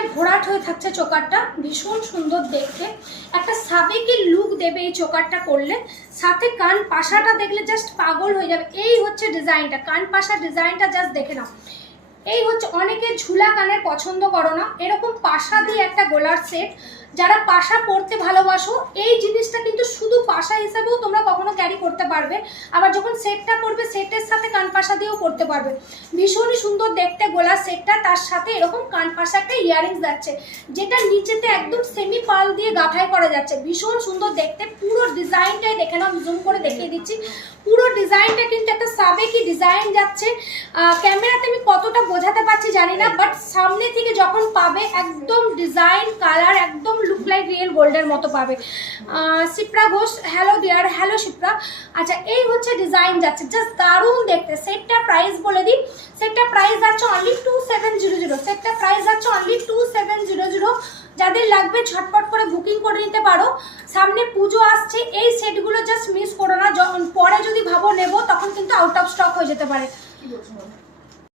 পুরোটাই ভরাট হয়ে থাকছে চোকারটা, ভীষণ সুন্দর দেখতে, একটা সাবেকি লুক দেবে এই চোকারটা করলে। সাথে কান পাশাটা দেখলে জাস্ট পাগল হয়ে যাবে। এই হচ্ছে ডিজাইনটা, কান পাশা ডিজাইনটা জাস্ট দেখে নাও। এই হচ্ছে, অনেকে ঝুলা কানের পছন্দ করো না, এরকম পাশা দিয়ে একটা গলার সেট, যারা পাশা পরতে ভালোবাসো এই জিনিসটা কিন্তু শুধু পাশা হিসেবেও তোমরা কখনো ক্যারি করতে পারবে, আবার যখন সেটটা পরবে সেটের সাথে কান পাশা দিয়েও পরতে পারবে। ভীষণই সুন্দর দেখতে গলার সেটটা, তার সাথে এরকম কান পাশা একটা ইয়াররিংস যাচ্ছে, যেটা নিচেতে একদম সেমি পাল দিয়ে গাঁথাই করা যাচ্ছে, ভীষণ সুন্দর দেখতে। পুরো ডিজাইনটাই দেখে নাও, জুম করে দেখিয়ে দিচ্ছি। পুরো ডিজাইনটা কিন্তু একটা সাবেকি ডিজাইন যাচ্ছে। ক্যামেরাতে আমি কতটা বোঝাতে পারছি জানি না, বাট সামনে থেকে যখন পাবে একদম ডিজাইন কালার একদম লুক লাইক রিয়েল গোল্ডের মতো পাবে। Shipra Ghosh, hello dear, hello Shipra. আচ্ছা, এই হচ্ছে ডিজাইন যাচ্ছে, জাস্ট দারুণ দেখতে। সেটটা প্রাইস বলে দিই, সেটটা প্রাইস যাচ্ছে অনলি 2700, সেটটা প্রাইস যাচ্ছে অনলি 2700। যাদের লাগবে ঝটপট করে বুকিং করে নিতে পারো, সামনে পুজো আসছে, এই সেটগুলো জাস্ট মিস করো না, পরে যদি ভাবো নেবো তখন কিন্তু আউট অফ স্টক হয়ে যেতে পারে।